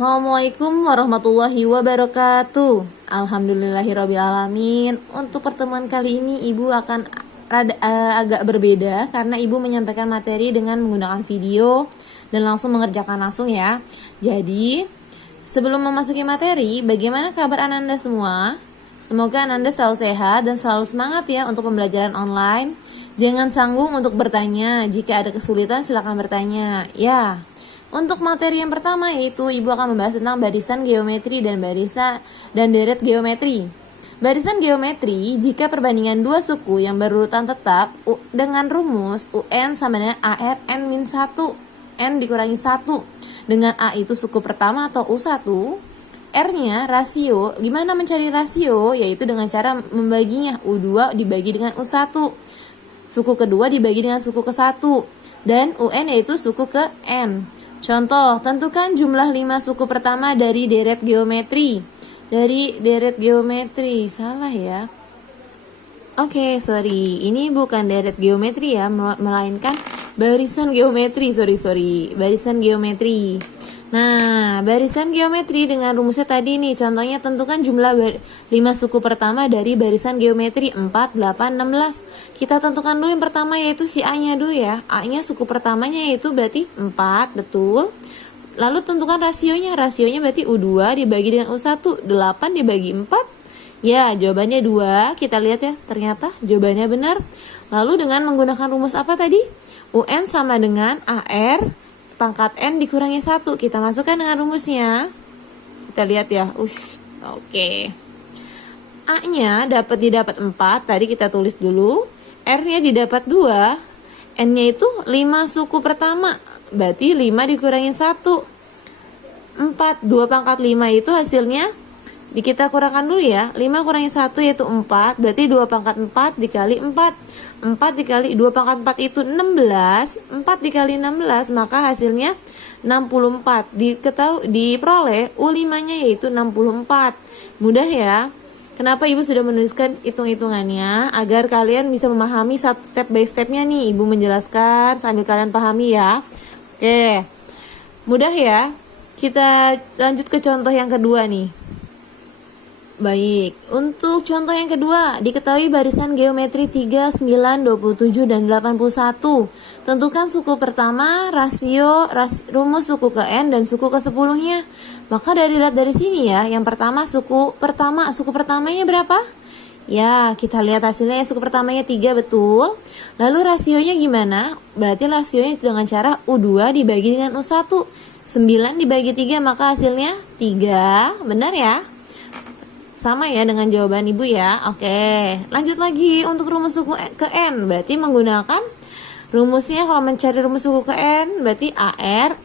Assalamualaikum warahmatullahi wabarakatuh. Alhamdulillahirrabbilalamin. Untuk pertemuan kali ini Ibu akan agak berbeda karena Ibu menyampaikan materi dengan menggunakan video dan langsung mengerjakan langsung ya. Jadi sebelum memasuki materi, bagaimana kabar Ananda semua? Semoga Ananda selalu sehat dan selalu semangat ya untuk pembelajaran online. Jangan canggung untuk bertanya. Jika ada kesulitan silakan bertanya ya. Untuk materi yang pertama yaitu Ibu akan membahas tentang barisan geometri dan deret geometri. Barisan geometri jika perbandingan dua suku yang berurutan tetap dengan rumus UN sama dengan AR N-1, N dikurangi 1. Dengan A itu suku pertama atau U1, R-nya rasio. Gimana mencari rasio? Yaitu dengan cara membaginya, U2 dibagi dengan U1. Suku kedua dibagi dengan suku ke-1. Dan UN yaitu suku ke N. Contoh, tentukan jumlah 5 suku pertama dari deret geometri. Salah ya. Oke, sorry. Ini bukan deret geometri ya, melainkan barisan geometri. Barisan geometri. Nah, barisan geometri dengan rumusnya tadi nih. Contohnya tentukan jumlah 5 suku pertama dari barisan geometri 4, 8, 16. Kita tentukan dulu yang pertama yaitu si A-nya dulu ya. A-nya suku pertamanya yaitu berarti 4, betul. Lalu tentukan rasionya. Rasionya berarti U2 dibagi dengan U1. 8 dibagi 4. Ya, jawabannya 2. Kita lihat ya, ternyata jawabannya benar. Lalu dengan menggunakan rumus apa tadi? UN sama dengan AR pangkat N dikurangi 1. Kita masukkan dengan rumusnya. Kita lihat ya. Oke. A-nya didapat 4. Tadi kita tulis dulu. R-nya didapat 2. N-nya itu 5 suku pertama. Berarti 5 dikurangi 1. 4. 2 pangkat 5 itu hasilnya kita kurangkan dulu ya. 5 kurangi 1 yaitu 4. Berarti 2 pangkat 4 dikali 4. 4 dikali 2 pangkat 4 itu 16. 4 dikali 16 maka hasilnya 64. Diperoleh U5-nya yaitu 64. Mudah ya. Kenapa Ibu sudah menuliskan hitung-hitungannya? Agar kalian bisa memahami step by stepnya nih. Ibu menjelaskan sambil kalian pahami ya. Oke. Mudah ya. Kita lanjut ke contoh yang kedua nih. Baik, untuk contoh yang kedua, diketahui barisan geometri 3, 9, 27, dan 81. Tentukan suku pertama, rumus suku ke N dan suku ke 10-nya. Maka lihat dari sini ya, yang pertama suku pertamanya berapa? Ya, kita lihat hasilnya suku pertamanya 3, betul. Lalu rasionya gimana? Berarti rasionya dengan cara U2 dibagi dengan U1. 9 dibagi 3 maka hasilnya 3, benar ya? Sama ya dengan jawaban Ibu ya. Oke, lanjut lagi untuk rumus suku ke N. Berarti menggunakan rumusnya kalau mencari rumus suku ke N berarti AR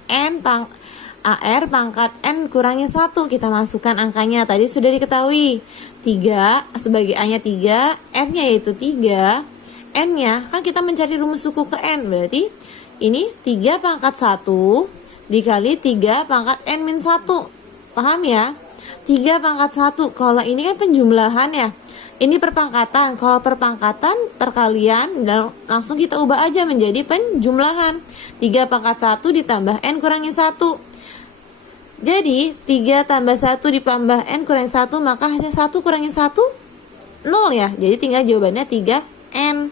pangkat N kurangi 1. Kita masukkan angkanya. Tadi sudah diketahui 3 sebagai A-nya 3, N-nya yaitu 3. N-nya kan kita mencari rumus suku ke N. Berarti ini 3 pangkat 1 dikali 3 pangkat N-1. Paham ya? 3 pangkat 1. Kalau ini kan penjumlahan ya. Ini perpangkatan. Kalau perpangkatan perkalian dan langsung kita ubah aja menjadi penjumlahan. 3 pangkat 1 ditambah N kurangi 1. Jadi 3 tambah 1 ditambah N kurangi 1 maka hasil 1 kurangi 1 0 ya. Jadi tinggal jawabannya 3N.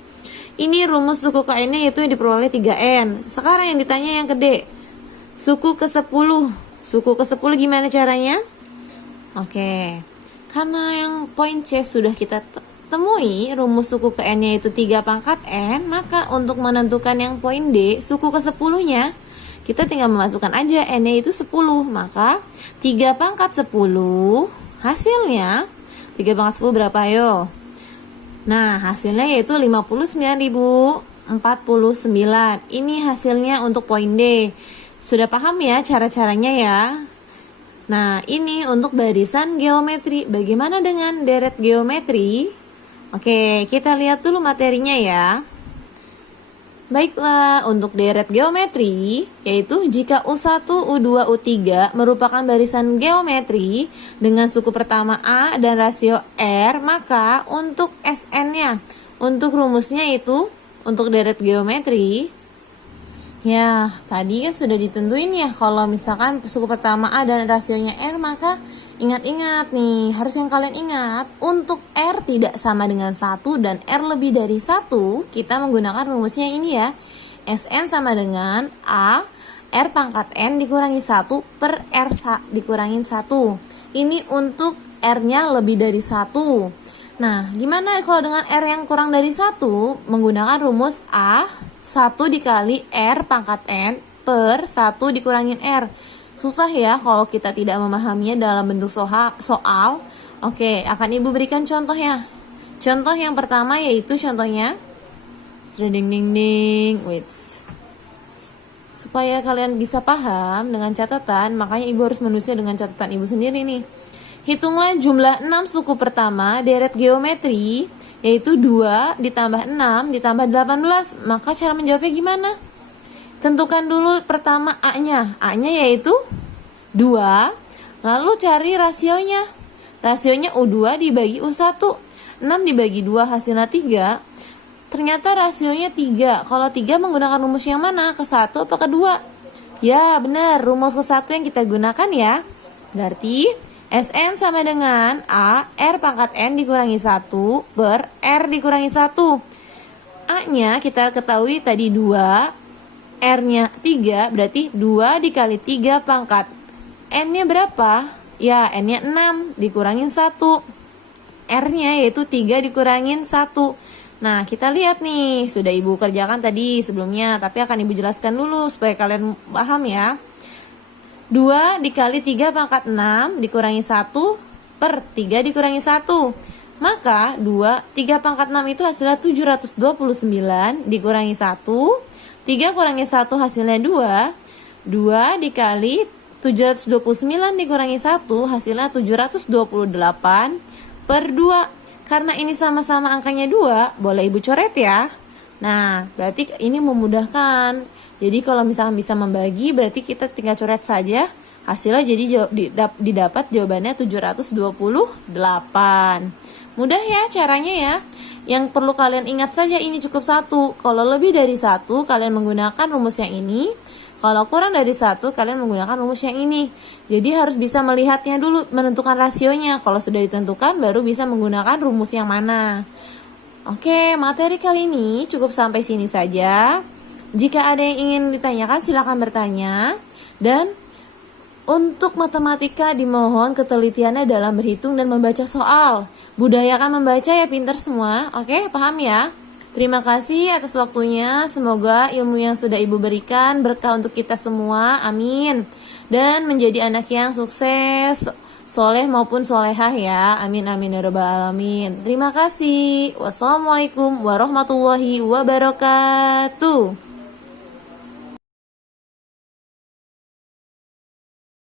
Ini rumus suku ke N-nya yaitu yang diperoleh 3N. Sekarang yang ditanya yang gede. Suku ke 10. Suku ke 10 gimana caranya? Oke, karena yang poin C sudah kita temui, rumus suku ke N-nya itu 3 pangkat N, maka untuk menentukan yang poin D, suku ke 10-nya, kita tinggal memasukkan aja N-nya itu 10. Maka 3 pangkat 10, hasilnya 3 pangkat 10 berapa ayo? Nah, hasilnya yaitu 59.049. Ini hasilnya untuk poin D. Sudah paham ya cara-caranya ya? Nah, ini untuk barisan geometri. Bagaimana dengan deret geometri? Oke, kita lihat dulu materinya ya. Baiklah, untuk deret geometri, yaitu jika U1, U2, U3 merupakan barisan geometri dengan suku pertama A dan rasio R, maka untuk SN-nya, untuk rumusnya itu, untuk deret geometri, Ya, tadi kan sudah ditentuin ya, kalau misalkan suku pertama A dan rasionya R, maka ingat-ingat nih, harus yang kalian ingat, untuk R tidak sama dengan 1 dan R lebih dari 1, kita menggunakan rumusnya ini ya. Sn sama dengan A, R pangkat N dikurangi 1 per R dikurangin 1. Ini untuk R-nya lebih dari 1. Nah, gimana kalau dengan R yang kurang dari 1? Menggunakan rumus A 1 dikali R pangkat N per 1 dikurangin R. Susah ya kalau kita tidak memahaminya dalam bentuk soal. Oke, akan Ibu berikan contoh ya. Contoh yang pertama yaitu contohnya supaya kalian bisa paham dengan catatan, makanya Ibu harus menulisnya dengan catatan Ibu sendiri nih. Hitunglah jumlah 6 suku pertama deret geometri, yaitu 2 ditambah 6 ditambah 18. Maka cara menjawabnya gimana? Tentukan dulu pertama A-nya. A-nya yaitu 2. Lalu cari rasionya. Rasionya U2 dibagi U1. 6 dibagi 2 hasilnya 3. Ternyata rasionya 3. Kalau 3 menggunakan rumus yang mana? Ke 1 apa ke 2? Ya, benar. Rumus ke 1 yang kita gunakan ya. Berarti Sn sama dengan A R pangkat N dikurangi 1 per R dikurangi 1. A-nya kita ketahui tadi 2, R-nya 3, berarti 2 dikali 3 pangkat. N-nya berapa? Ya, N-nya 6 dikurangin 1. R-nya yaitu 3 dikurangin 1. Nah, kita lihat nih, sudah Ibu kerjakan tadi sebelumnya, tapi akan Ibu jelaskan dulu supaya kalian paham ya. 2 dikali 3 pangkat 6 dikurangi 1 per 3 dikurangi 1. Maka 3 pangkat 6 itu hasilnya 729 dikurangi 1. 3 kurangi 1 hasilnya 2. 2 dikali 729 dikurangi 1 hasilnya 728 per 2. Karena ini sama-sama angkanya 2, boleh Ibu coret ya. Nah, berarti ini memudahkan. Jadi kalau misalkan bisa membagi, berarti kita tinggal coret saja. Hasilnya jadi didapat jawabannya 728. Mudah ya caranya ya. Yang perlu kalian ingat saja ini cukup 1. Kalau lebih dari 1, kalian menggunakan rumus yang ini. Kalau kurang dari 1, kalian menggunakan rumus yang ini. Jadi harus bisa melihatnya dulu, menentukan rasionya. Kalau sudah ditentukan, baru bisa menggunakan rumus yang mana. Oke, materi kali ini cukup sampai sini saja. Jika ada yang ingin ditanyakan, silakan bertanya. Dan untuk matematika dimohon ketelitiannya dalam berhitung dan membaca soal. Budayakan membaca ya, pintar semua. Oke, paham ya? Terima kasih atas waktunya. Semoga ilmu yang sudah Ibu berikan berkah untuk kita semua. Amin. Dan menjadi anak yang sukses, soleh maupun solehah ya. Amin amin ya rabbal alamin. Terima kasih. Wassalamualaikum warahmatullahi wabarakatuh.